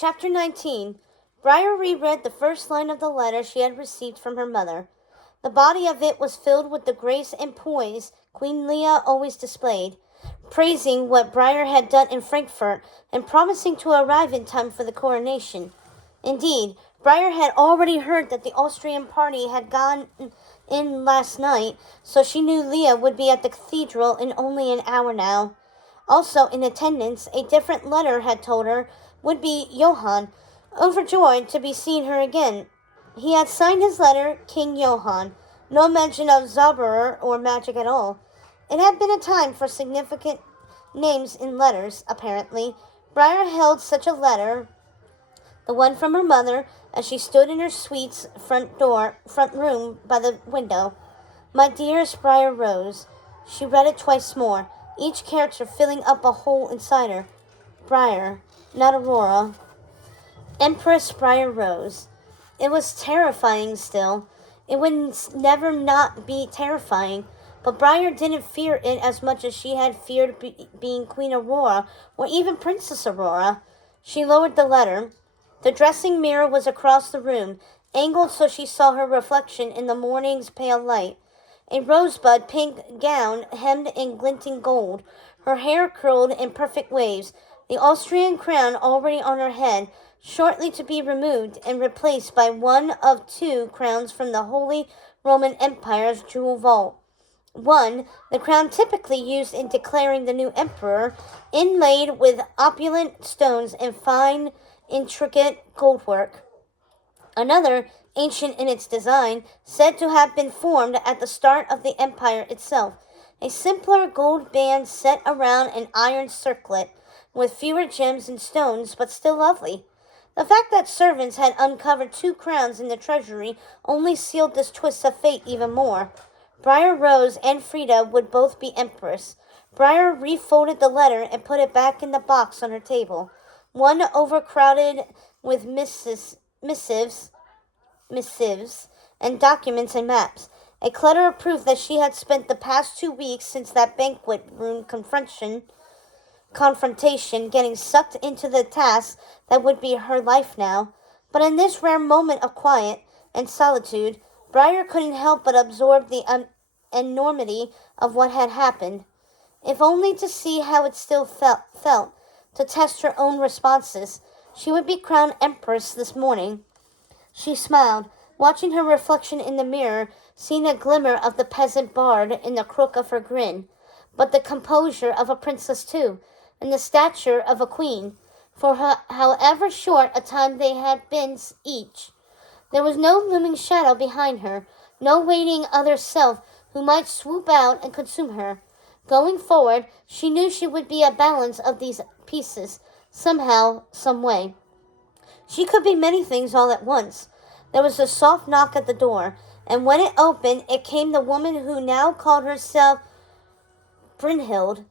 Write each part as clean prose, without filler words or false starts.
Chapter 19. Briar reread the first line of the letter she had received from her mother. The body of it was filled with the grace and poise Queen Leah always displayed, praising what Briar had done in Frankfurt and promising to arrive in time for the coronation. Indeed, Briar had already heard that the Austrian party had gone in last night, so she knew Leah would be at the cathedral in only an hour now. Also in attendance, a different letter had told her, would be Johann, overjoyed to be seeing her again. He had signed his letter King Johann, no mention of Zauberer or magic at all. It had been a time for significant names in letters, apparently. Briar held such a letter, the one from her mother, as she stood in her suite's front room by the window. My dearest Briar Rose. She read it twice more, each character filling up a hole inside her. Briar, not Aurora. Empress Briar Rose. It was terrifying still. It would never not be terrifying, but Briar didn't fear it as much as she had feared being Queen Aurora or even Princess Aurora. She lowered the letter. The dressing mirror was across the room, angled so she saw her reflection in the morning's pale light. A rosebud pink gown hemmed in glinting gold, her hair curled in perfect waves, the Austrian crown already on her head, shortly to be removed and replaced by one of two crowns from the Holy Roman Empire's jewel vault. One, the crown typically used in declaring the new emperor, inlaid with opulent stones and fine, intricate goldwork. Another, ancient in its design, said to have been formed at the start of the empire itself, a simpler gold band set around an iron circlet, with fewer gems and stones, but still lovely. The fact that servants had uncovered two crowns in the treasury only sealed this twist of fate even more. Briar Rose and Frida would both be empress. Briar refolded the letter and put it back in the box on her table, one overcrowded with missives and documents and maps, a clutter of proof that she had spent the past 2 weeks since that banquet room confrontation getting sucked into the task that would be her life now. But in this rare moment of quiet and solitude, Briar couldn't help but absorb the enormity of what had happened, if only to see how it still felt, to test her own responses. She would be crowned empress this morning. She smiled, watching her reflection in the mirror, seeing a glimmer of the peasant bard in the crook of her grin, but the composure of a princess too, and the stature of a queen, for however short a time they had been each. There was no looming shadow behind her, no waiting other self who might swoop out and consume her. Going forward, she knew she would be a balance of these pieces, somehow, some way. She could be many things all at once. There was a soft knock at the door, and when it opened, it came the woman who now called herself Brynhild.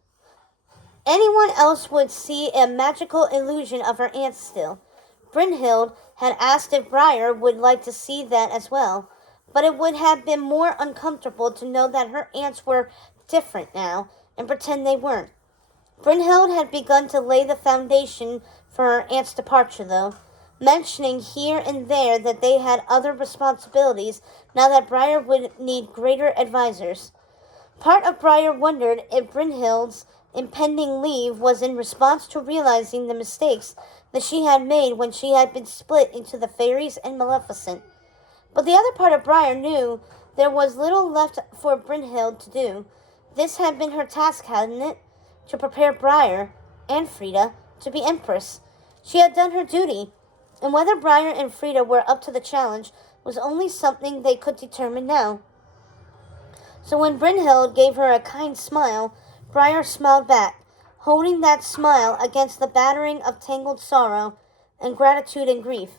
Anyone else would see a magical illusion of her aunt still. Brynhild had asked if Briar would like to see that as well, but it would have been more uncomfortable to know that her aunts were different now, and pretend they weren't. Brynhild had begun to lay the foundation for her aunt's departure, though, mentioning here and there that they had other responsibilities now that Briar would need greater advisors. Part of Briar wondered if Brynhild's impending leave was in response to realizing the mistakes that she had made when she had been split into the fairies and Maleficent. But the other part of Briar knew there was little left for Brynhild to do. This had been her task, hadn't it? To prepare Briar and Frida to be empress. She had done her duty, and whether Briar and Frida were up to the challenge was only something they could determine now. So when Brynhild gave her a kind smile, Briar smiled back, holding that smile against the battering of tangled sorrow and gratitude and grief.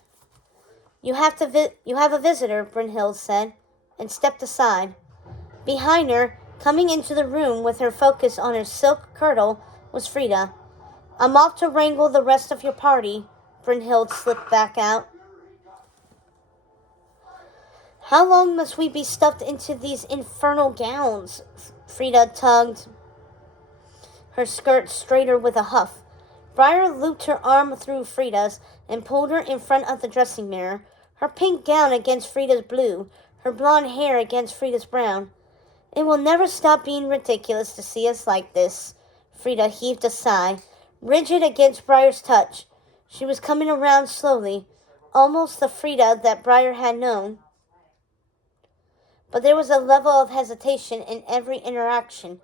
You have a visitor, Brynhild said, and stepped aside. Behind her, coming into the room with her focus on her silk kirtle, was Frida. I'm off to wrangle the rest of your party, Brynhild slipped back out. How long must we be stuffed into these infernal gowns? Frida tugged her skirt straighter with a huff. Briar looped her arm through Frida's and pulled her in front of the dressing mirror, her pink gown against Frida's blue, her blonde hair against Frida's brown. It will never stop being ridiculous to see us like this. Frida heaved a sigh, rigid against Briar's touch. She was coming around slowly, almost the Frida that Briar had known. But there was a level of hesitation in every interaction.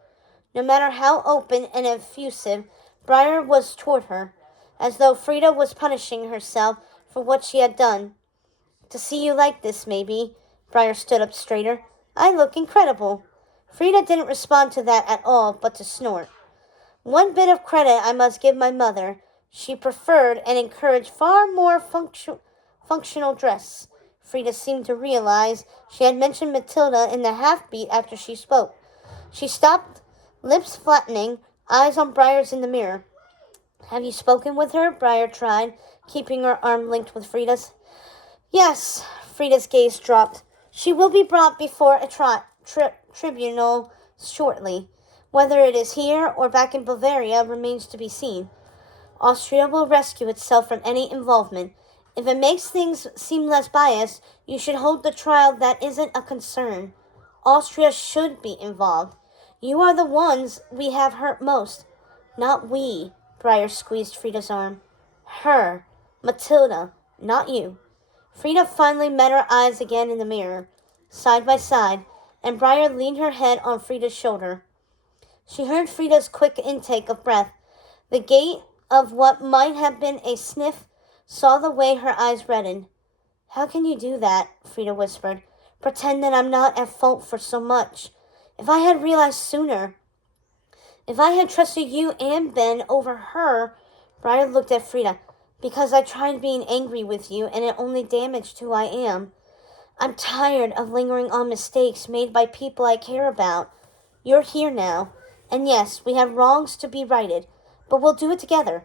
No matter how open and effusive Briar was toward her, as though Frida was punishing herself for what she had done. To see you like this, maybe. Briar stood up straighter. I look incredible. Frida didn't respond to that at all, but to snort. One bit of credit I must give my mother. She preferred and encouraged far more functional dress. Frida seemed to realize she had mentioned Matilda in the half-beat after she spoke. She stopped, lips flattening, eyes on Briar's in the mirror. Have you spoken with her? Briar tried, keeping her arm linked with Frida's. Yes, Frida's gaze dropped. She will be brought before a tribunal shortly. Whether it is here or back in Bavaria remains to be seen. Austria will rescue itself from any involvement. If it makes things seem less biased, you should hold the trial that isn't a concern. Austria should be involved. You are the ones we have hurt most. Not we. Briar squeezed Frida's arm. Her. Matilda. Not you. Frida finally met her eyes again in the mirror, side by side, and Briar leaned her head on Frida's shoulder. She heard Frida's quick intake of breath, the gait of what might have been a sniff, saw the way her eyes reddened. How can you do that? Frida whispered. Pretend that I'm not at fault for so much. If I had realized sooner. If I had trusted you and Ben over her. Briar looked at Frida. Because I tried being angry with you and it only damaged who I am. I'm tired of lingering on mistakes made by people I care about. You're here now. And yes, we have wrongs to be righted. But we'll do it together.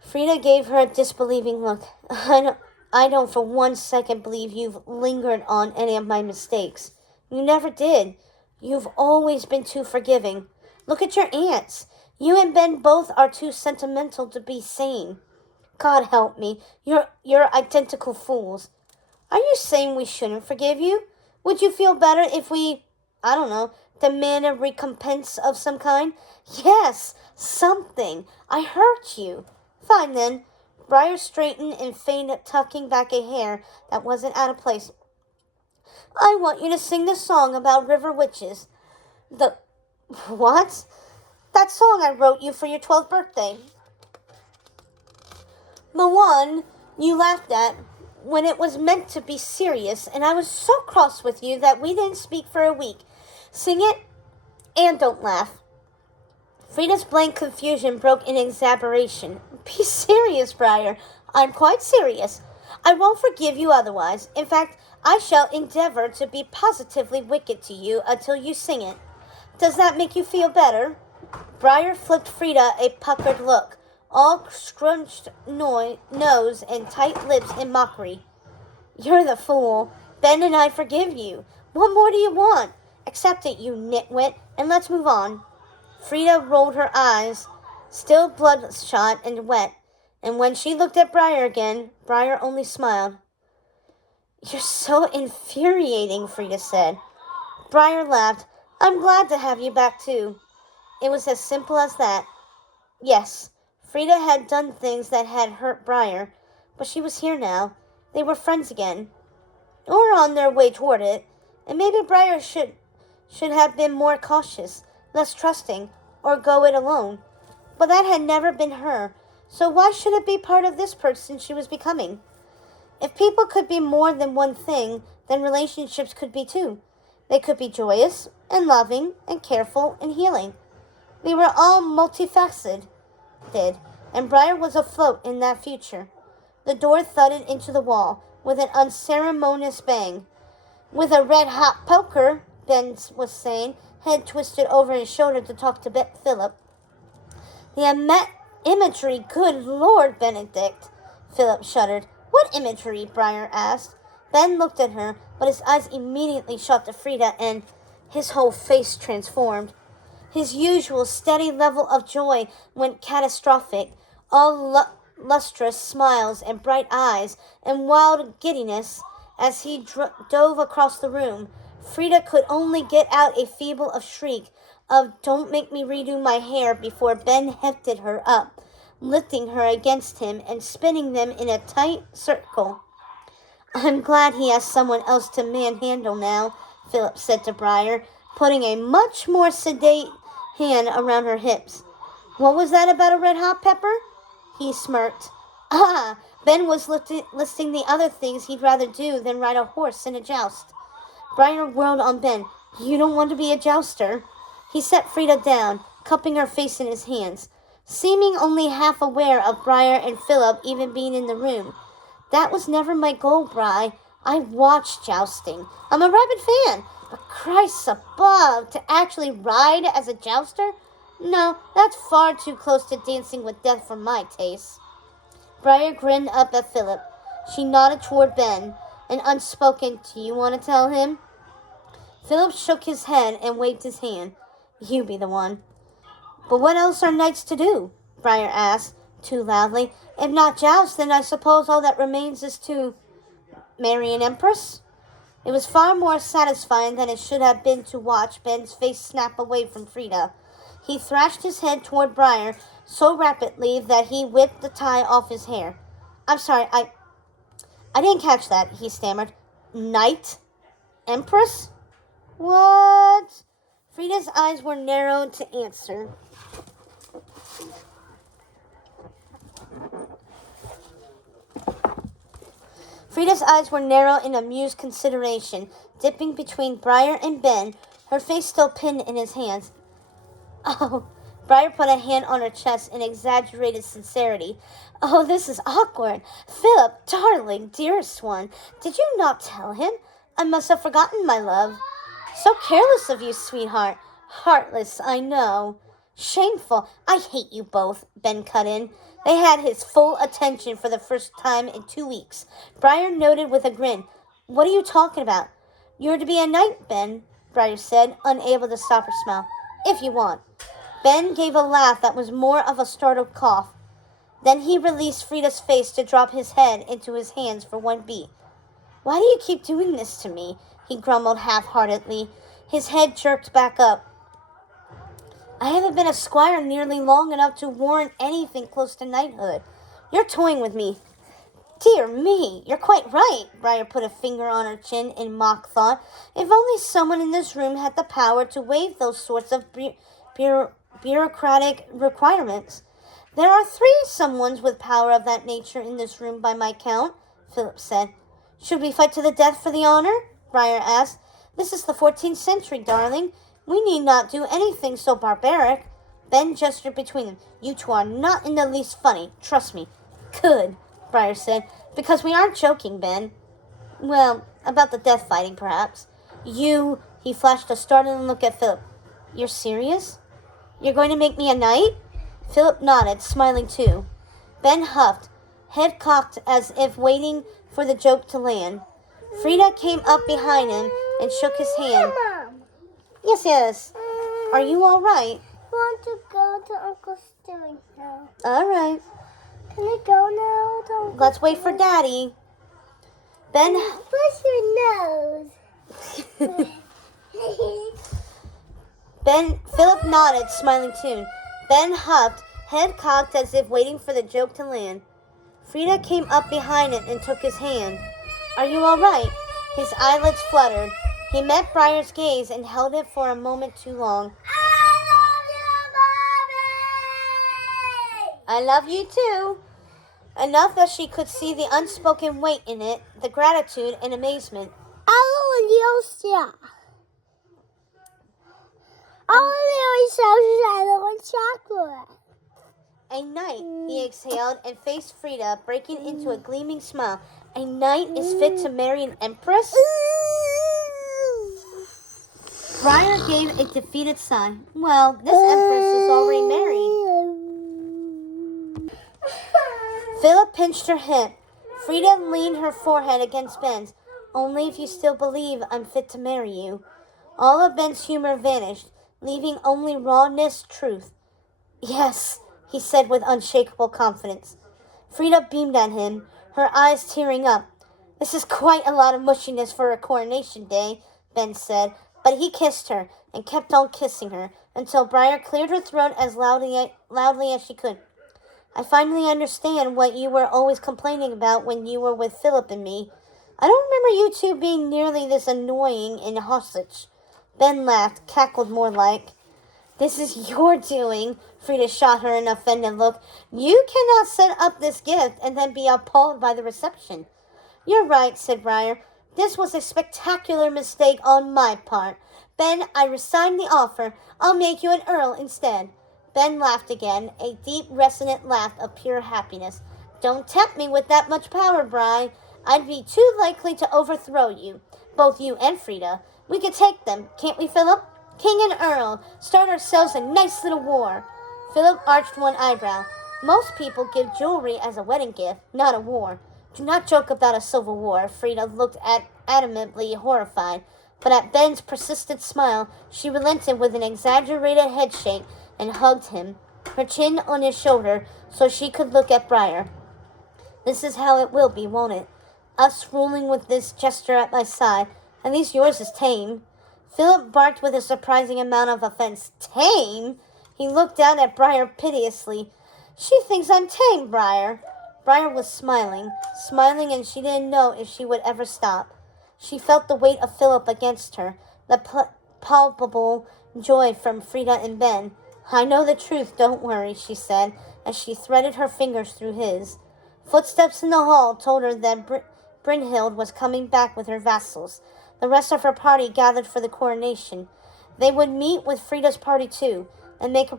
Frida gave her a disbelieving look. I don't for 1 second believe you've lingered on any of my mistakes. You never did. You've always been too forgiving. Look at your aunts. You and Ben both are too sentimental to be sane. God help me. You're identical fools. Are you saying we shouldn't forgive you? Would you feel better if we, demand a recompense of some kind? Yes, something. I hurt you. Fine then. Briar straightened and feigned tucking back a hair that wasn't out of place. I want you to sing the song about river witches. The... What? That song I wrote you for your 12th birthday. The one you laughed at when it was meant to be serious, and I was so cross with you that we didn't speak for a week. Sing it, and don't laugh. Frida's blank confusion broke in exasperation. Be serious, Briar. I'm quite serious. I won't forgive you otherwise. In fact, I shall endeavor to be positively wicked to you until you sing it. Does that make you feel better? Briar flipped Frida a puckered look, all scrunched nose and tight lips in mockery. You're the fool. Ben and I forgive you. What more do you want? Accept it, you nitwit, and let's move on. Frida rolled her eyes, still bloodshot and wet, and when she looked at Briar again, Briar only smiled. You're so infuriating, Frida said. Briar laughed. I'm glad to have you back, too. It was as simple as that. Yes, Frida had done things that had hurt Briar, but she was here now. They were friends again, or on their way toward it, and maybe Briar should have been more cautious, less trusting, or go it alone. But that had never been her, so why should it be part of this person she was becoming? If people could be more than one thing, then relationships could be too. They could be joyous and loving and careful and healing. They were all multifaceted, and Briar was afloat in that future. The door thudded into the wall with an unceremonious bang. With a red-hot poker, Ben was saying, head twisted over his shoulder to talk to Philip. The imagery, good Lord, Benedict, Philip shuddered. What imagery? Briar asked. Ben looked at her, but his eyes immediately shot to Frida, and his whole face transformed. His usual steady level of joy went catastrophic. all lustrous smiles and bright eyes and wild giddiness as he dove across the room. Frida could only get out a feeble shriek of "Don't make me redo my hair" before Ben hefted her up, lifting her against him and spinning them in a tight circle. "I'm glad he has someone else to manhandle now," Philip said to Briar, putting a much more sedate hand around her hips. "What was that about a red hot pepper?" He smirked. "Ah, Ben was listing the other things he'd rather do than ride a horse in a joust." Briar whirled on Ben. "You don't want to be a jouster." He set Frida down, cupping her face in his hands, seeming only half aware of Briar and Philip even being in the room. "That was never my goal, Bri. I watch jousting. I'm a rabid fan. But Christ above, to actually ride as a jouster? No, that's far too close to dancing with death for my taste." Briar grinned up at Philip. She nodded toward Ben, an unspoken, "Do you want to tell him?" Philip shook his head and waved his hand. "You be the one." "But what else are knights to do?" Briar asked, too loudly. "If not joust, then I suppose all that remains is to marry an empress?" It was far more satisfying than it should have been to watch Ben's face snap away from Frida. He thrashed his head toward Briar so rapidly that he whipped the tie off his hair. "I'm sorry, I didn't catch that," he stammered. "Knight? Empress? What?" Frida's eyes were narrowed to answer. Frida's eyes were narrow in amused consideration, dipping between Briar and Ben, her face still pinned in his hands. "Oh," Briar put a hand on her chest in exaggerated sincerity. "Oh, this is awkward. Philip, darling, dearest one, did you not tell him? I must have forgotten, my love." "So careless of you, sweetheart. Heartless, I know." "Shameful. I hate you both," Ben cut in. They had his full attention for the first time in 2 weeks. Briar noted with a grin. "What are you talking about?" "You're to be a knight, Ben," Briar said, unable to stop her smile. "If you want." Ben gave a laugh that was more of a startled cough. Then he released Frida's face to drop his head into his hands for one beat. "Why do you keep doing this to me?" he grumbled half-heartedly. His head jerked back up. "I haven't been a squire nearly long enough to warrant anything close to knighthood. You're toying with me." "Dear me, you're quite right." Briar put a finger on her chin in mock thought. "If only someone in this room had the power to waive those sorts of bureaucratic requirements." "There are 3 someones with power of that nature in this room by my count," Philip said. "Should we fight to the death for the honor?" Briar asked. "This is the 14th century, darling. We need not do anything so barbaric." Ben gestured between them. "You two are not in the least funny, trust me." "Good," Briar said, "because we aren't joking, Ben." "Well, about the death fighting, perhaps." "You," he flashed a startled look at Philip. "You're serious? You're going to make me a knight?" Philip nodded, smiling too. Ben huffed, head cocked as if waiting for the joke to land. Frida came up behind him and shook his hand. Mom. Yes. Are you all right?" I want to go to Uncle Stewie's now. "All right. Can I go now to Uncle Let's wait for Daddy." Ben... Push your nose. Philip nodded, smiling too. Ben huffed, head cocked as if waiting for the joke to land. Frida came up behind him and took his hand. "Are you all right?" His eyelids fluttered. He met Briar's gaze and held it for a moment too long. "I love you too." Enough that she could see the unspoken weight in it, the gratitude and amazement. "A knight," he exhaled and faced Frida, breaking into a gleaming smile. "A knight is fit to marry an empress?" Briar gave a defeated sigh. "Well, this empress is already married." Philip pinched her hip. Frida leaned her forehead against Ben's. "Only if you still believe I'm fit to marry you." All of Ben's humor vanished, leaving only rawness truth. "Yes, he said with unshakable confidence. Frida beamed at him, her eyes tearing up. This is quite a lot of mushiness for a coronation day, Ben said, but he kissed her and kept on kissing her until Briar cleared her throat as loudly as she could. I finally understand what you were always complaining about when you were with Philip and me. I don't remember you two being nearly this annoying and hostage. Ben laughed, cackled more like. This is your doing, Frida shot her an offended look. You cannot set up this gift and then be appalled by the reception. You're right, said Briar. This was a spectacular mistake on my part. Ben, I resign the offer. I'll make you an earl instead. Ben laughed again, a deep, resonant laugh of pure happiness. Don't tempt me with that much power, Bri. I'd be too likely to overthrow you, both you and Frida. We could take them, can't we, Philip? King and Earl, start ourselves a nice little war. Philip arched one eyebrow. Most people give jewelry as a wedding gift, not a war. Do not joke about a civil war. Frida looked adamantly horrified, but at Ben's persistent smile, she relented with an exaggerated headshake and hugged him, her chin on his shoulder, so she could look at Briar. This is how it will be, won't it? Us ruling with this jester at my side. At least yours is tame. Philip barked with a surprising amount of offense. Tame? He looked down at Briar piteously. She thinks I'm tame, Briar. Briar was smiling, and she didn't know if she would ever stop. She felt the weight of Philip against her, the palpable joy from Frida and Ben. I know the truth, don't worry, she said, as she threaded her fingers through his. Footsteps in the hall told her that Brynhild was coming back with her vassals. The rest of her party gathered for the coronation. They would meet with Frida's party too, and make a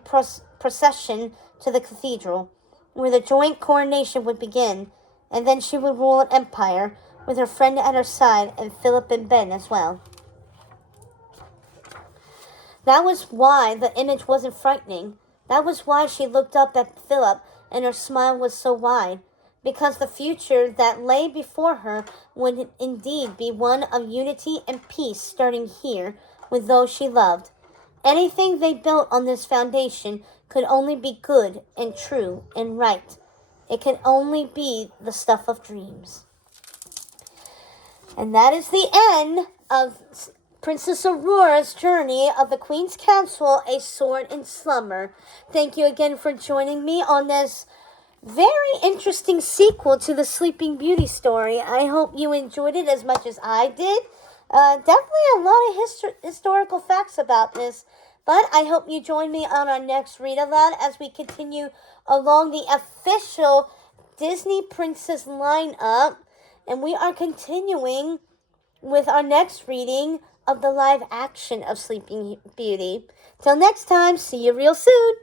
procession to the cathedral, where the joint coronation would begin, and then she would rule an empire, with her friend at her side, and Philip and Ben as well. That was why the image wasn't frightening. That was why she looked up at Philip, and her smile was so wide. Because the future that lay before her would indeed be one of unity and peace starting here with those she loved. Anything they built on this foundation could only be good and true and right. It could only be the stuff of dreams. And that is the end of Princess Aurora's journey of the Queen's Council, A Sword in Slumber. Thank you again for joining me on this very interesting sequel to the Sleeping Beauty story. I hope you enjoyed it as much as I did. Definitely a lot of historical facts about this. But I hope you join me on our next Read Aloud as we continue along the official Disney Princess lineup. And we are continuing with our next reading of the live action of Sleeping Beauty. Till next time, see you real soon.